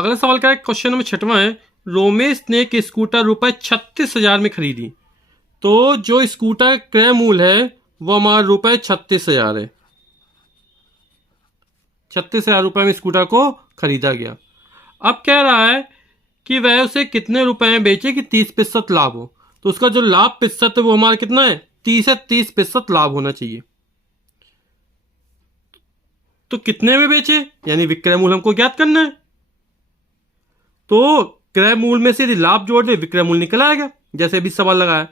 अगला सवाल क्या है, क्वेश्चन नंबर 6वां है, रोमेश ने एक स्कूटर रुपए 36,000 में खरीदी। तो जो स्कूटर क्रय मूल्य है वो हमारा रुपए 36,000 है। 36,000 रुपए में स्कूटर को खरीदा गया। अब कह रहा है कि वह उसे कितने रुपए में बेचे कि 30% लाभ हो। तो उसका जो लाभ प्रतिशत है वो हमारा कितना है, 30% लाभ होना चाहिए। तो कितने में बेचे, यानी विक्रय मूल्य हमको ज्ञात करना है। तो क्रय मूल्य में से यदि लाभ जोड़ दे विक्रय मूल्य निकल आएगा, जैसे अभी सवाल लगाया।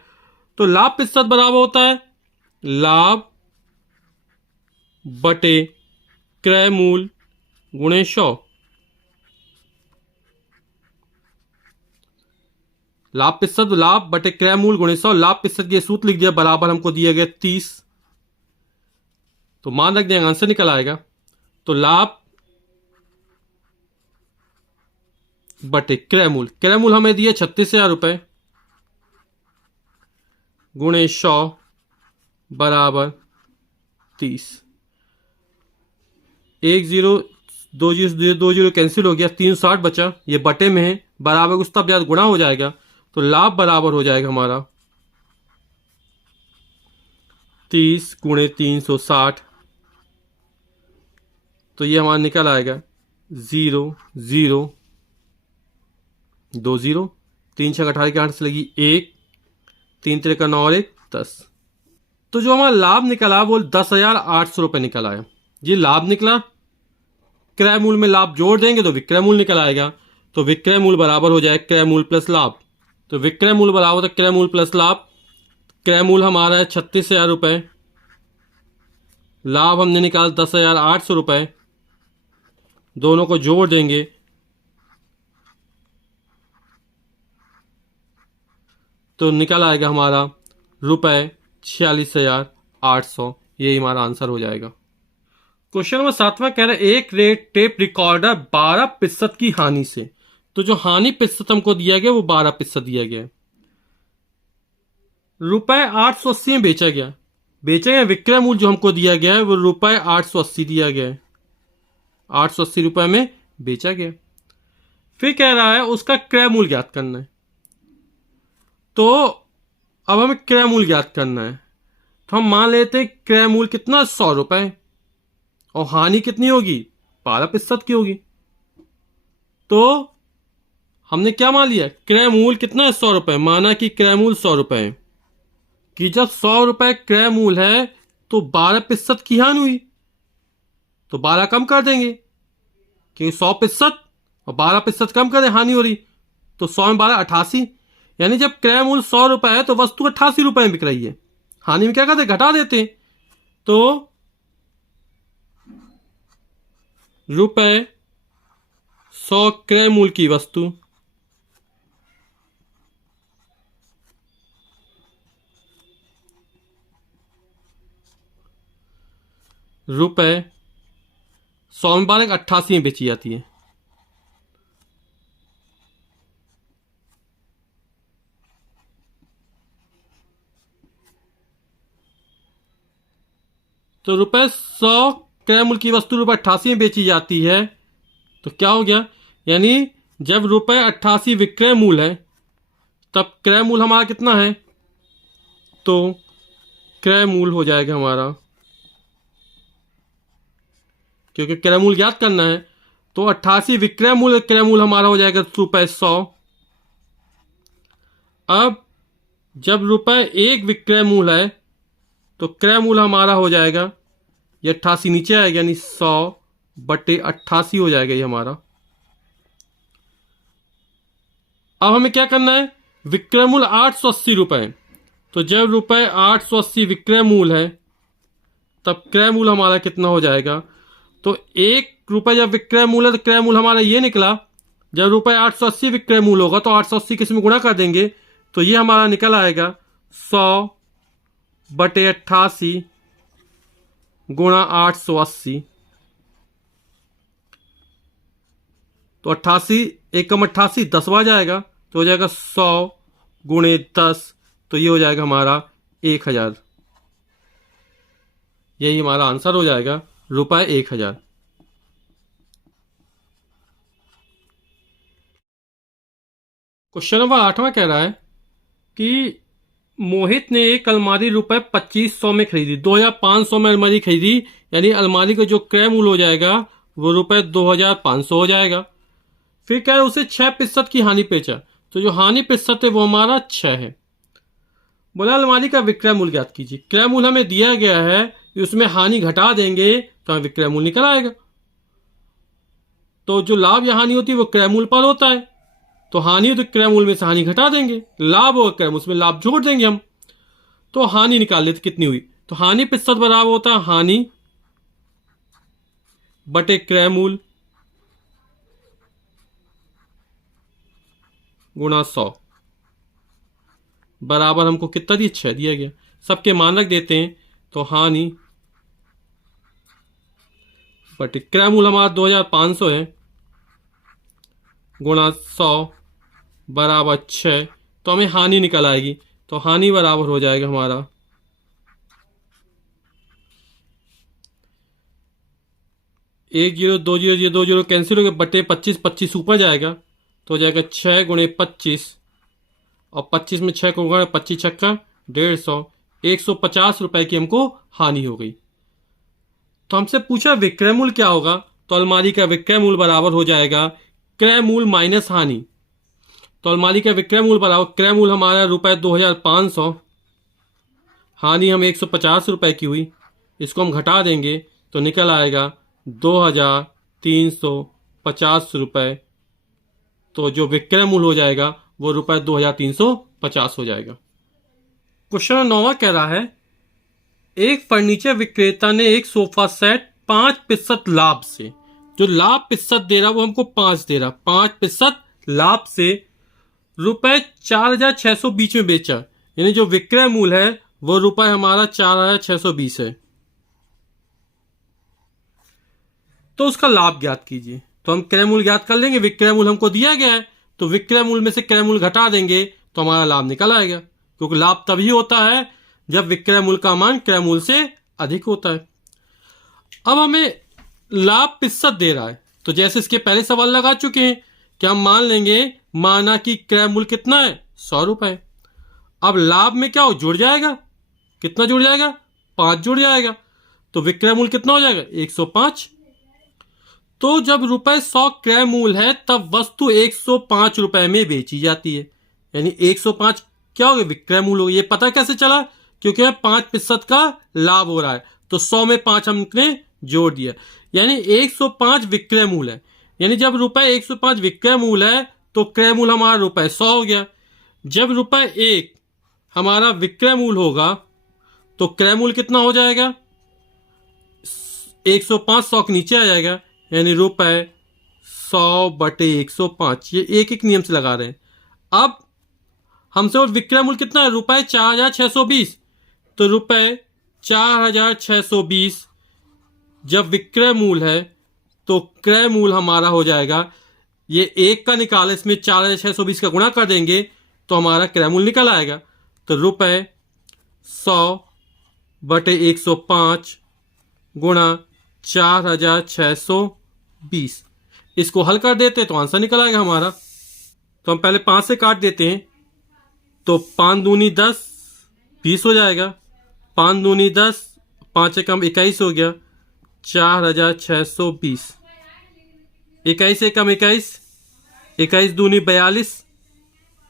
तो लाभ प्रतिशत बराबर होता है लाभ बटे क्रय मूल्य गुणे 100। लाभ प्रतिशत लाभ बटे क्रय मूल्य गुणे 100। लाभ प्रतिशत के सूत्र लिख दिया, बराबर हमको दिया गया 30। तो मान रख देंगे, आंसर निकल आएगा। तो लाभ बटे क्रय मूल्य हमें दिया 36,000 रुपए गुणे 100 बराबर 30। 10 कैंसिल हो गया, 360 बचा, ये बटे में है, बराबर कुछ तब ज्यादा गुणा हो जाएगा। तो लाभ बराबर हो जाएगा हमारा 30 गुणे 360। तो ये हमारा निकल आएगा 0 0 2 0। 3 6 18 के 8 से लगी 1, 3 3 का 9 और 1 10। तो जो हमारा लाभ निकला वो 10,800 रुपये निकल आया। ये लाभ निकला, क्रय मूल्य में लाभ जोड़ देंगे तो विक्रय मूल्य निकल आएगा। तो विक्रय मूल्य बराबर हो जाएगा क्रय मूल्य प्लस लाभ। तो विक्रय मूल्य बराबर होता है क्रय मूल्य प्लस लाभ। क्रय मूल्य हमारा है 36,000 रुपये, लाभ हमने निकाला 10,800 रुपये, दोनों को जोड़ देंगे तो निकल आएगा हमारा रुपये 46,800। यही हमारा आंसर हो जाएगा। क्वेश्चन नंबर 7वां कह रहा है, एक रेट टेप रिकॉर्डर 12% की हानि से। तो जो हानि प्रतिशत हमको दिया गया वो 12% दिया गया है। रुपए 880 में बेचा गया। विक्रय मूल्य जो हमको दिया गया है वो रुपए 880 दिया गया है। 880 रुपए में बेचा गया। फिर कह रहा है उसका क्रय मूल्य ज्ञात करना है। तो अब हमें क्रय मूल्य ज्ञात करना है। तो हम मान लेते हैं क्रय मूल्य कितना, 100 रुपए, और हानि कितनी होगी, 12% की होगी। तो हमने क्या मान लिया, क्रय मूल्य कितना है, 100 रुपए। माना कि क्रय मूल्य 100 रुपए है, कि जब 100 रुपए क्रय मूल्य है तो 12% की हानि हुई, तो 12 कम कर देंगे, क्योंकि 100% और 12% कम कर दे, हानि हो रही। तो 100 में 12 88। यानी जब क्रय मूल्य 100 रुपए है तो वस्तु 88 रुपए में बिक रही है। हानि में क्या करते, घटा देते। तो रुपए 100 क्रय मूल्य की वस्तु रुपए 100 में 12 88 में बेची जाती है। तो रुपए 100 क्रय मूल्य की वस्तु रुपए 88 में बेची जाती है। तो क्या हो गया, यानी जब रुपए 88 विक्रय मूल्य है तब क्रय मूल्य हमारा कितना है, तो क्रय मूल्य हो जाएगा हमारा, क्योंकि क्रय मूल्य ज्ञात करना है, तो 88 विक्रय मूल्य, क्रय मूल्य हमारा हो जाएगा रुपए 100। अब जब रुपए 1 विक्रय मूल्य है तो क्रय मूल्य हमारा हो जाएगा, ये 88 नीचे आएगा, यानी 100 बटे 88 हो जाएगा ये हमारा। अब हमें क्या करना है, विक्रय मूल्य 880 रुपए। तो जब रुपए 880 विक्रय मूल्य है तब क्रय मूल्य हमारा कितना हो जाएगा। तो 1 रुपए जब विक्रय मूल्य है तो क्रय मूल्य हमारा ये निकला। जब रुपए 880 विक्रय मूल्य होगा तो 880 किस में गुणा कर देंगे, तो ये हमारा निकल आएगा 100 बटे 88 गुणा 880। तो 88 एकम 88 10वां जाएगा, तो हो जाएगा 100 गुणे 10। तो ये हो जाएगा हमारा 1000। यही हमारा आंसर हो जाएगा रुपए 1000। क्वेश्चन नंबर 8वां कह रहा है कि मोहित ने एक अलमारी रुपए 2500 में खरीदी, 2500 में अलमारी खरीदी, यानी अलमारी का जो क्रय मूल्य हो जाएगा वो रुपए 2500 हो जाएगा। फिर कह रहा है उसे 6% की हानि बेचा, तो जो हानि प्रतिशत है वो हमारा 6 है। बोला अलमारी का विक्रय मूल्य ज्ञात कीजिए। क्रय मूल्य हमें दिया गया है कि उसमें हानि घटा देंगे तो हमें विक्रय मूल्य निकल आएगा। तो जो लाभ या हानि होती है वो क्रय मूल्य पर होता है, तो हानि तो क्रय मूल्य में से हानि घटा देंगे, लाभ होगा क्रय मूल्य उसमें लाभ जोड़ देंगे हम। तो हानि निकाल लेते कितनी हुई, तो हानि प्रतिशत बराबर होता है हानि बटे क्रय मूल्य गुणा 100 बराबर हमको कितना दिया, 6 दिया गया। सबके मान रख देते हैं, तो हानि बटे क्रय मूल्य हमारा 2500 है गुणा 100 बराबर 6, तो हमें हानि निकल आएगी। तो हानि बराबर हो जाएगा हमारा 10 कैंसिल हो गया, बटे 25 ऊपर जाएगा तो हो जाएगा 6 गुणे 25, और 25 में 6 को गुणा 25 छक्का 150, 150 रुपए की हमको हानि हो गई। तो हमसे पूछा विक्रय मूल्य क्या होगा, तो अलमारी का विक्रय मूल्य बराबर हो जाएगा क्रय मूल्य माइनस हानि। तो अलमारी का विक्रय मूल्य बराबर क्रय मूल्य हमारा रुपए 2500, हानि हम 150 रुपए की हुई, इसको हम घटा देंगे तो निकल आएगा 2350 रुपए। तो जो विक्रय मूल्य हो जाएगा वो रुपए 2350 हो जाएगा। क्वेश्चन 9वां कह रहा है एक फर्नीचर विक्रेता ने एक सोफा सेट 5% लाभ से, जो लाभ प्रतिशत दे रहा वो हमको 5 दे रहा, 5% लाभ से रुपए 4620 में बेचा, यानी जो विक्रय मूल्य है वो रुपए हमारा 4620 है। तो उसका लाभ ज्ञात कीजिए। तो हम क्रय मूल्य ज्ञात कर लेंगे, विक्रय मूल्य हमको दिया गया है तो विक्रय मूल्य में से क्रय मूल्य घटा देंगे तो हमारा लाभ निकल आएगा, क्योंकि लाभ तभी होता है जब विक्रय मूल्य का मान क्रय मूल्य से अधिक होता है। अब हमें लाभ प्रतिशत दे रहा है, तो जैसे इसके पहले सवाल लगा चुके हैं कि हम मान लेंगे माना कि क्रय मूल्य कितना है 100 रुपए। अब लाभ में क्या हो, जुड़ जाएगा, कितना जुड़ जाएगा 5 जुड़ जाएगा, तो विक्रय मूल्य कितना हो जाएगा 105। तो जब रुपए 100 क्रय मूल्य है तब वस्तु 105 रुपए में बेची जाती है, यानी 105 क्या हो गया विक्रय मूल्य हो गया। ये पता कैसे चला, क्योंकि 5% का लाभ हो रहा है तो 100 में 5 हमने जोड़ दिया, यानी 105 विक्रय मूल्य है। यानी जब रुपए 105 विक्रय मूल्य है तो क्रय मूल्य हमारा रुपए 100 हो गया। जब रुपए 1 हमारा विक्रय मूल्य होगा तो क्रय मूल्य कितना हो जाएगा 105, 100 के नीचे आ जाएगा, यानी रुपए 100 बटे 105। ये एक एक नियम से लगा रहे हैं। अब हमसे और विक्रय मूल्य कितना है रुपए 4620, तो रुपए 4620 जब विक्रय मूल्य है तो क्रय मूल्य हमारा हो जाएगा, ये एक का निकाल इसमें 4620 का गुणा कर देंगे तो हमारा क्रय मूल्य निकल आएगा। तो रुपए 100 बटे 105 गुणा 4620, इसको हल कर देते तो आंसर निकल आएगा हमारा। तो हम पहले 5 से काट देते हैं, तो 5 दूनी 10 20 हो जाएगा, 5 दूनी 10, 5 से कम 21 हो गया, 4620, 21 से कम 21, 21 दूनी 42,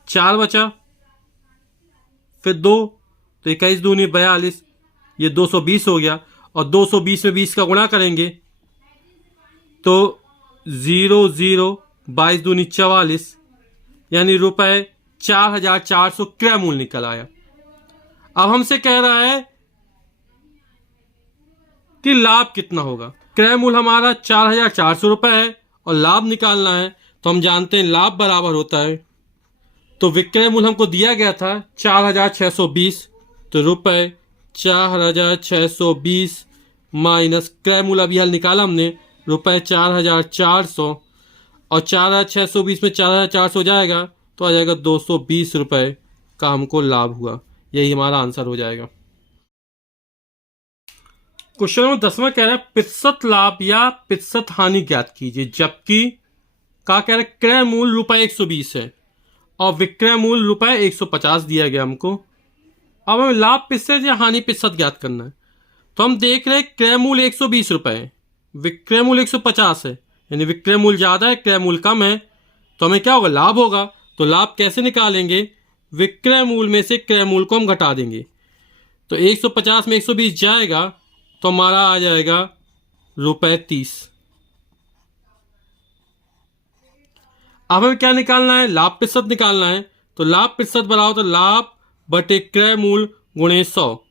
4 बचा, फिर 2, तो 21 दूनी 42, ये 220 हो गया, और 220 में 20 का गुणा करेंगे तो 0 0, 22 दूनी 44, यानी रुपए 4400 क्रय मूल्य निकल आया। अब हमसे कह रहा है कि लाभ कितना होगा। क्रय मूल्य हमारा 4400 रुपए है और लाभ निकालना है, तो हम जानते हैं लाभ बराबर होता है, तो विक्रय मूल्य हमको दिया गया था 4620, तो रुपए 4620 माइनस क्रय मूल्य अभी हल निकाला हमने रुपए 4400, और 4620 में 4400 जाएगा तो आ जाएगा 220 रुपए का हमको लाभ हुआ। यही हमारा आंसर हो जाएगा। क्वेश्चन नंबर 10वां कह रहा है प्रतिशत लाभ या प्रतिशत हानि ज्ञात कीजिए, जबकि क्या कह रहा है क्रय मूल्य रुपए 120 है और विक्रय मूल्य रुपए 150 दिया गया हमको। अब हमें लाभ प्रतिशत या हानि प्रतिशत ज्ञात करना है। तो हम देख रहे हैं क्रय मूल्य 120 रुपए है, विक्रय मूल्य 150 है, यानी विक्रय मूल्य ज़्यादा है, क्रय मूल्य कम है, तो हमें क्या होगा, लाभ होगा। तो लाभ कैसे निकालेंगे, विक्रय मूल्य में से क्रय मूल्य को हम घटा देंगे। तो 150 में 120 जाएगा तो हमारा आ जाएगा रुपए 30। अब हमें क्या निकालना है, लाभ प्रतिशत निकालना है। तो लाभ प्रतिशत बराबर तो लाभ बटे क्रय मूल्य गुणे 100।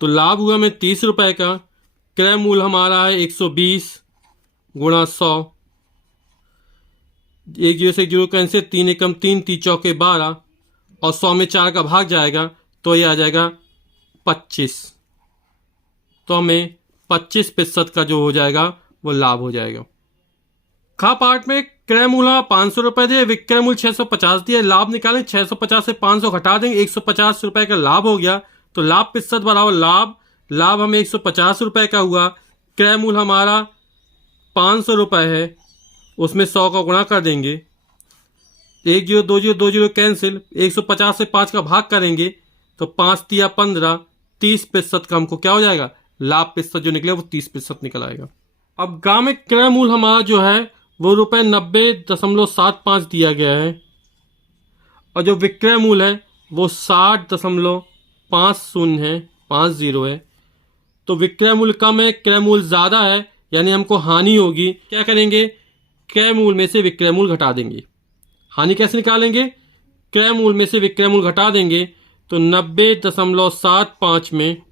तो लाभ हुआ हमें 30 रुपए का, क्रय मूल्य हमारा है 120 गुणा 100। एक जीरो से जीरो कैंसिल, 3 एकम 3, 3 चौके 12 और 100 में 4 का भाग जाएगा तो ये आ जाएगा 25। तो हमें 25% का जो हो जाएगा वो लाभ हो जाएगा। खा पार्ट में क्रय मूल्य 500 रुपए दिए, विक्रय मूल्य 650 दिए, लाभ निकालें। 650 से 500 घटा देंगे, 150 रुपए का लाभ हो गया। तो लाभ प्रतिशत बराबर लाभ हमें 150 रुपए का हुआ, क्रय मूल्य हमारा 500 रुपए है, उसमें 100 का गुणा कर देंगे, 1 जीरो 2 जीरो 2 जीरो कैंसिल, 150 से 5 का भाग करेंगे तो 5 तिया 15, 30% का हमको क्या हो जाएगा, लाभ प्रतिशत जो निकले वो 30% निकल आएगा। अब गांव में क्रय मूल्य हमारा जो है वो रुपए 90.75 दिया गया है और जो विक्रय मूल्य है वो 60.50 है, 50 है। तो विक्रय मूल्य कम है, क्रय मूल्य ज्यादा है, यानी हमको हानि होगी। क्या करेंगे, क्रय मूल्य में से विक्रय मूल्य घटा देंगे। हानि कैसे निकालेंगे, क्रय मूल्य में से विक्रय मूल्य घटा देंगे। तो 90.75 में,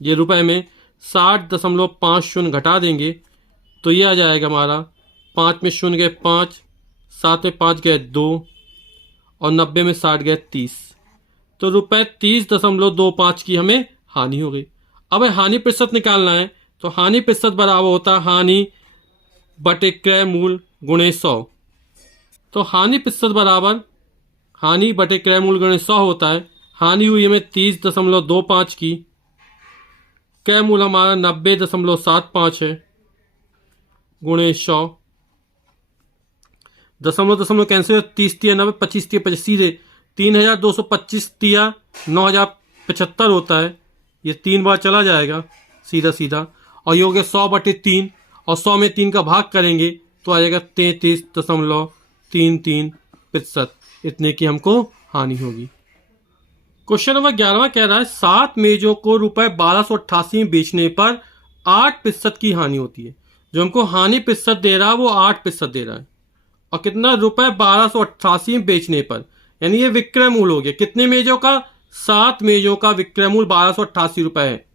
ये रुपए में 60.50 घटा देंगे तो ये आ जाएगा हमारा 5 में 0 गए 5, 7 में 5 गए 2 और 90 में 60 गए 30। तो रुपए 30.25 की हमें हानि हो गई। अब हानि प्रतिशत निकालना है। तो हानि प्रतिशत बराबर होता है हानि बटे क्रय मूल्य गुणे 100। तो हानि प्रतिशत बराबर हानि बटे क्रय मूल्य गुणे 100 होता है। हानि हुई हमें 30.25 की, क्रय मूल्य हमारा 90.75 है गुणे 100। दशमलव कैंसिल, 30 तिया 90, 25 तिया 25, सीधे 3225 तिया 9075 होता है। ये 3 बार चला जाएगा सीधा सीधा और ये हो गया 100/3 और 100 में 3 का भाग करेंगे तो आ जाएगा 33.33%। इतने की हमको हानि होगी। क्वेश्चन नंबर 11 कह रहा है 7 मेजों को रुपए 1288 में बेचने पर 8% की हानि होती है। जो हमको हानि प्रतिशत दे रहा है वो 8% दे रहा है और कितना, रुपए 1288 में बेचने पर, यानी ये विक्रय मूल्य हो गया। कितने मेजों का, 7 मेजों का विक्रय मूल्य 1288 रुपए है।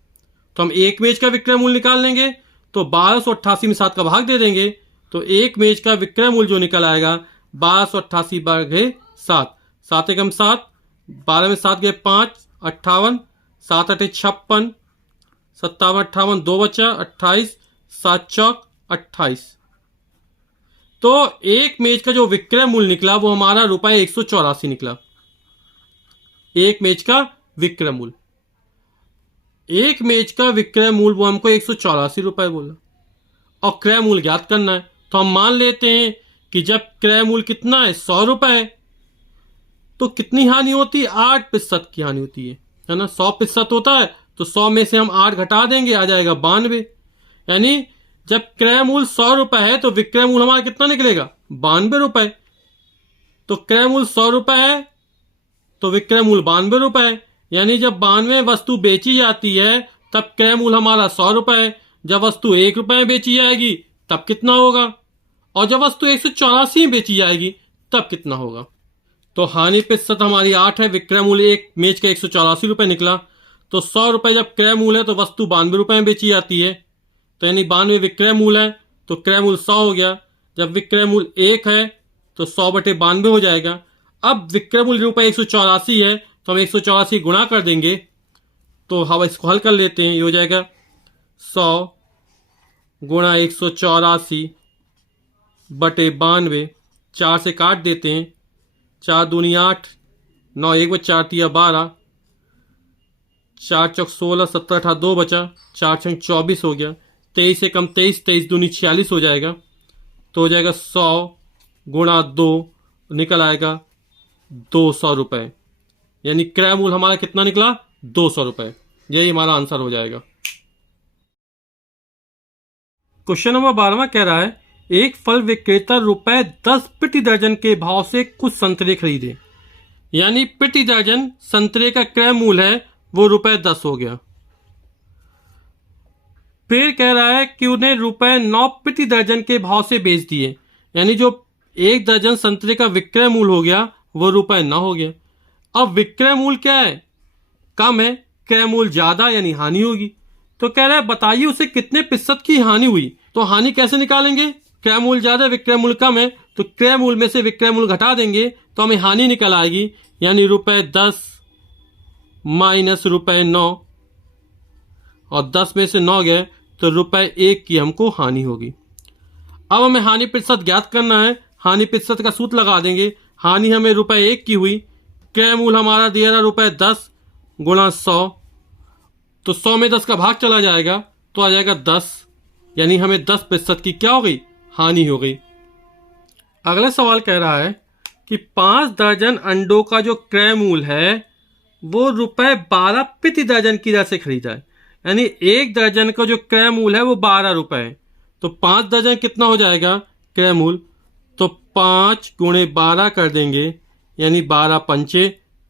तो हम एक मेज का विक्रय मूल्य निकाल लेंगे। तो 1288 में 7 का भाग दे देंगे तो एक मेज का विक्रय मूल्य जो निकल आएगा 1288 भागे 7, 7 एकम 7, 12 में 7 गए 5, 58, 7 8 56, 57 58, 2 बचा 28, 7 चौक 28। तो एक मेज का जो विक्रय मूल्य निकला वो हमारा रुपए 184 निकला। एक मेज का विक्रय मूल्य, एक मेज का विक्रय मूल्य वो हमको 184 रुपए बोला और क्रय मूल्य ज्ञात करना है। तो हम मान लेते हैं कि जब क्रय मूल्य कितना है, 100 रुपए, तो कितनी हानि होती है, 8% की हानि होती है ना। 100% होता है तो 100 में से हम 8 घटा देंगे, आ जाएगा 92। यानी जब क्रय मूल्य 100 रुपए है तो विक्रय मूल्य हमारा कितना निकलेगा, 92 रुपए। तो क्रय मूल्य 100 रुपए है तो विक्रय मूल्य 92 रुपए है। यानी जब 92 वस्तु बेची जाती है तब क्रय मूल्य हमारा 100 रुपए है। जब वस्तु 1 रुपए में बेची जाएगी तब कितना होगा, और जब वस्तु 184 में बेची जाएगी तब कितना होगा। तो हानि प्रतिशत हमारी 8 है, विक्रय मूल्य एक मेज का 184 रुपए निकला। तो 100 रुपए जब क्रय मूल्य है तो वस्तु 92 रुपए में बेची जाती है, तो यानी 92 विक्रय मूल्य है तो क्रय मूल्य 100 हो गया। जब विक्रय मूल्य 1 है तो 100/92 हो जाएगा। अब विक्रय मूल्य रुपए 184 है तो हम 184 गुणा कर देंगे। तो हम इसको हल कर लेते हैं, ये हो जाएगा 100 गुणा 184/92, 4 से काट देते हैं, 4 दूनी 8, 9 1 बचा 4 तिया 12, 4 चौक 16, 17 18 2 बचा, 4 छंग 24 हो गया, 23 से कम 23, 23 दूनी 46 हो जाएगा। तो हो जाएगा 100 गुणा 2 निकल आएगा 200 रुपए, यानी क्रय मूल्य हमारा कितना निकला? 200 रुपए। यही हमारा आंसर हो जाएगा। क्वेश्चन नंबर 12 कह रहा है एक फल विक्रेता रुपए 10 प्रति दर्जन के भाव से कुछ संतरे खरीदे, यानी प्रति दर्जन संतरे का क्रय मूल्य है वो रुपए 10 हो गया। फिर कह रहा है कि उन्हें रुपए 9 प्रति दर्जन के भाव से बेच दिए, यानी जो एक दर्जन संतरे का विक्रय मूल्य हो गया वो रुपए 9 हो गया। अब विक्रय मूल्य क्या है? कम है, क्रय मूल्य ज्यादा यानी हानि होगी। तो कह रहा है बताइए उसे कितने प्रतिशत की हानि हुई। तो हानि कैसे निकालेंगे? क्रय मूल्य ज्यादा विक्रय मूल्य कम है, तो क्रय मूल्य में से विक्रय मूल्य घटा देंगे तो हमें हानि निकल आएगी, यानी रुपए 10 माइनस रुपए 9, और 10 में से 9 गए तो रुपए 1 की हमको हानि होगी। अब हमें हानि प्रतिशत ज्ञात करना है। हानि प्रतिशत का सूत्र लगा देंगे। हानि हमें रुपए 1 की हुई, क्रय मूल्य हमारा दिया रहा रुपए 10 गुणा 100, तो 100 में 10 का भाग चला जाएगा तो आ जाएगा 10, यानी हमें 10% की क्या हो गई? हानि हो गई। अगला सवाल कह रहा है कि 5 दर्जन अंडों का जो क्रय मूल्य है वो रुपए 12 प्रति दर्जन की दर से खरीदा है, यानी एक दर्जन का जो क्रय मूल्य है वो 12 रुपए है। तो 5 दर्जन कितना हो जाएगा क्रय मूल्य? तो 5 गुणे 12 कर देंगे, यानी 12 पंचे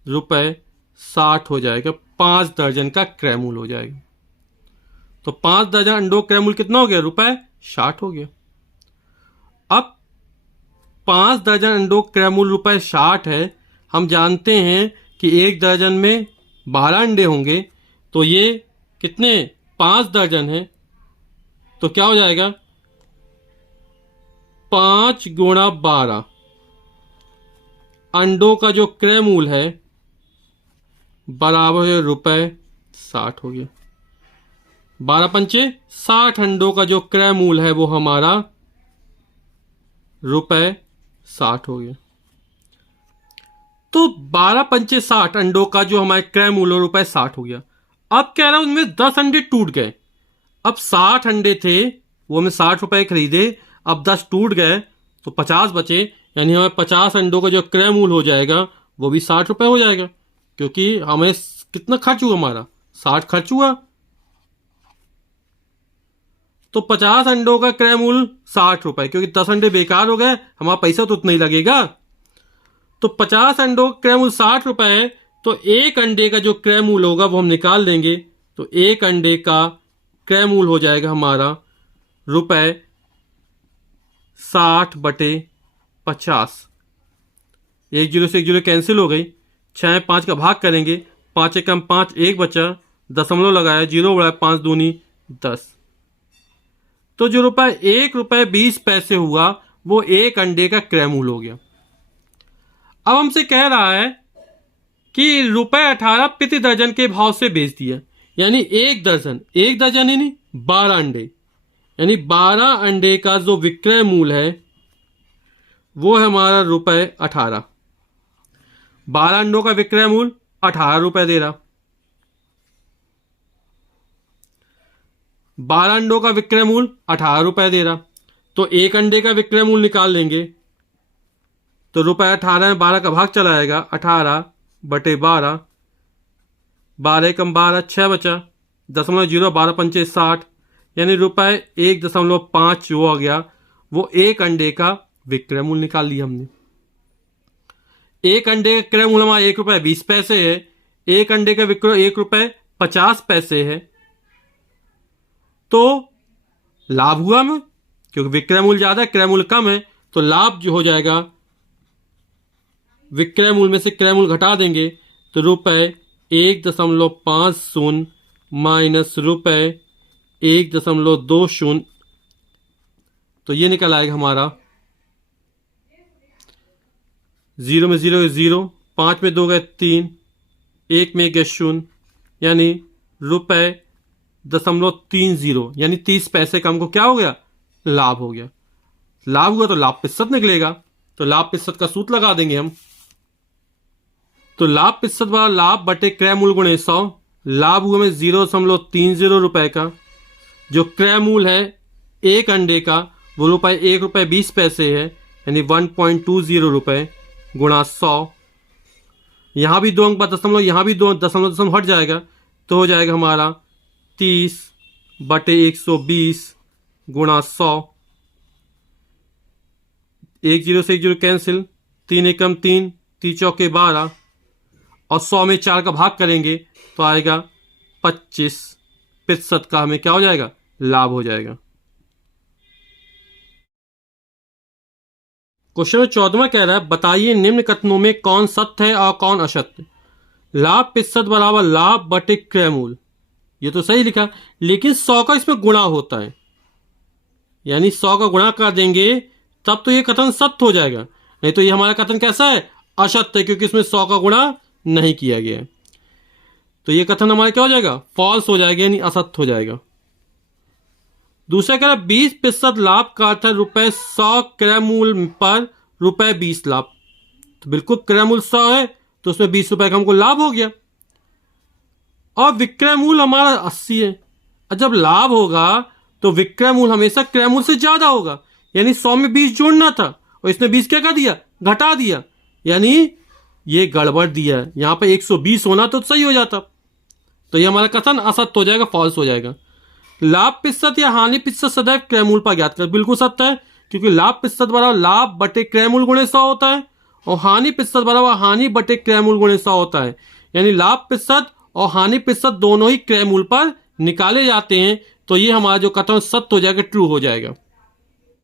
रुपए 60 हो जाएगा। 5 दर्जन का क्रय मूल्य हो जाएगा। तो 5 दर्जन अंडों क्रय मूल्य कितना हो गया? रुपए 60 हो गया। अब 5 दर्जन अंडों क्रय मूल्य रुपए 60 है। हम जानते हैं कि एक दर्जन में 12 अंडे होंगे, तो ये कितने? 5 दर्जन है, तो क्या हो जाएगा? 5 गुणा 12, अंडों का जो क्रय मूल्य है बराबर है रुपए 60 हो गया। 12 पंचे 60 अंडों का जो क्रय मूल्य है वो हमारा रुपए 60 हो गया। तो 12 पंचे 60 अंडों का जो हमारे क्रय मूल्य रुपए 60 हो गया। अब कह रहा हूं उनमें 10 अंडे टूट गए। अब 60 अंडे थे वो हमें 60 रुपए खरीदे, अब 10 टूट गए तो 50 बचे, यानी हमें 50 अंडों का जो क्रय मूल्य हो जाएगा वो भी 60 रुपए हो जाएगा, क्योंकि हमें कितना खर्च हुआ? हमारा 60 खर्च हुआ। तो 50 अंडों का क्रय मूल्य 60 रुपए, क्योंकि 10 अंडे बेकार हो गए, हमारा पैसा तो उतना ही लगेगा। तो 50 अंडों का क्रय मूल्य 60 रुपए है, तो एक अंडे का जो क्रय मूल्य होगा वो हम निकाल देंगे। तो एक अंडे का क्रय मूल्य हो जाएगा हमारा रुपए 60 बटे 50। 1 जीरो से 1 जीरो कैंसिल हो गई। 6 5 का भाग करेंगे, 5 एकम 5, 1 बचा, दशमलव लगाया, 0 बढ़ाया, 5 दूनी 10। तो जो रुपए 1 रुपए 20 पैसे हुआ वो एक अंडे का क्रय मूल्य हो गया। अब हमसे कह रहा है कि रुपए 18 प्रति दर्जन के भाव से बेच दिया, यानी एक दर्जन यानी 12 अंडे, यानी 12 अंडे का जो विक्रय मूल्य है वो है हमारा रुपए 18। 12 अंडों का विक्रय मूल्य 18 रुपए दे रहा। 12 अंडों का विक्रय मूल्य 18 रुपए दे रहा, तो एक अंडे का विक्रय मूल्य निकाल लेंगे। तो रुपए 18 में 12 का भाग चला जाएगा, 18 बटे 12, 12 कम 12, 6 बचा, 0.0, 12 पंचे 60, यानी रुपए 1.5 जो आ गया वो एक अंडे का विक्रय मूल्य निकाल लिया हमने। एक अंडे का क्रय मूल्य हमारा 1 रुपए 20 पैसे है, एक अंडे का विक्रय 1 रुपए 50 पैसे है। तो लाभ हुआ हमें, क्योंकि विक्रय मूल्य ज्यादा है क्रय मूल्य कम है, तो लाभ जो हो जाएगा विक्रय मूल्य में से क्रय मूल्य घटा देंगे तो रुपए 1.50 माइनस रुपए 1.20, तो ये निकल आएगा हमारा 0 में 0 0, 5 में 2 गए 3, 1 में 1 गए 0, यानी रुपए 0.30, यानी 30 पैसे का हमको क्या हो गया? लाभ हो गया। लाभ हुआ तो लाभ प्रतिशत निकलेगा, तो लाभ प्रतिशत का सूत्र लगा देंगे हम। तो लाभ प्रतिशत वाला लाभ बटे क्रय मूल्य गुणे 100। लाभ हुआ में 0.30 रुपए का, जो क्रय मूल्य है एक अंडे का वो रुपए 1 रुपए 20 पैसे है, यानी 1.20 रुपए गुणा 100, यहाँ भी 2 अंक बाद दशमलव, यहाँ भी 2 दशमलव दशमलव हट जाएगा, तो हो जाएगा हमारा 30/120 गुणा 100। 1 0 से 1 0 कैंसिल, 3 एकम 3, 3 चौके 12, और 100 में 4 का भाग करेंगे तो आएगा 25% का हमें क्या हो जाएगा, लाभ हो जाएगा। क्वेश्चन नंबर 14 कह रहा है बताइए निम्न कथनों में कौन सत्य है और कौन असत्य। लाभ प्रतिशत बराबर लाभ बटे क्रय मूल, ये तो सही लिखा, लेकिन 100 का इसमें गुणा होता है, यानी 100 का गुणा कर देंगे तब तो ये कथन सत्य हो जाएगा, नहीं तो ये हमारा कथन कैसा है, असत्य है, क्योंकि इसमें 100 का गुणा नहीं किया गया है। तो ये कथन हमारा क्या हो जाएगा, फॉल्स हो जाएगा, यानी असत्य हो जाएगा। दूसरा कह रहा है 20% लाभ का अर्थ है ₹100 क्रय मूल पर ₹20 लाभ। तो बिल्कुल क्रय मूल 100 है तो उसमें 20 रुपए का हमको लाभ हो गया, और विक्रय मूल हमारा 80 है। और जब लाभ होगा तो विक्रय मूल हमेशा क्रय मूल से ज्यादा होगा, यानी 100 में 20 जोड़ना था और इसने 20 क्या कर दिया, घटा दिया, यानी ये गड़बड़ दिया है। यहां पर 120 होना तो सही हो जाता, तो ये हमारा कथन असत्य हो जाएगा, फॉल्स हो जाएगा। लाभ प्रतिशत या हानि प्रतिशत सदैव क्रय मूल पर ज्ञात कर, बिल्कुल सत्य है, क्योंकि लाभ प्रतिशत बराबर लाभ बटे क्रय मूल गुणे 100 होता है, और हानि प्रतिशत बराबर हानि बटे क्रय मूल गुणे 100 होता है, यानी लाभ प्रतिशत और हानि प्रतिशत दोनों ही क्रय मूल पर निकाले जाते हैं। तो ये हमारा जो कथन सत्य हो जाएगा, ट्रू हो जाएगा।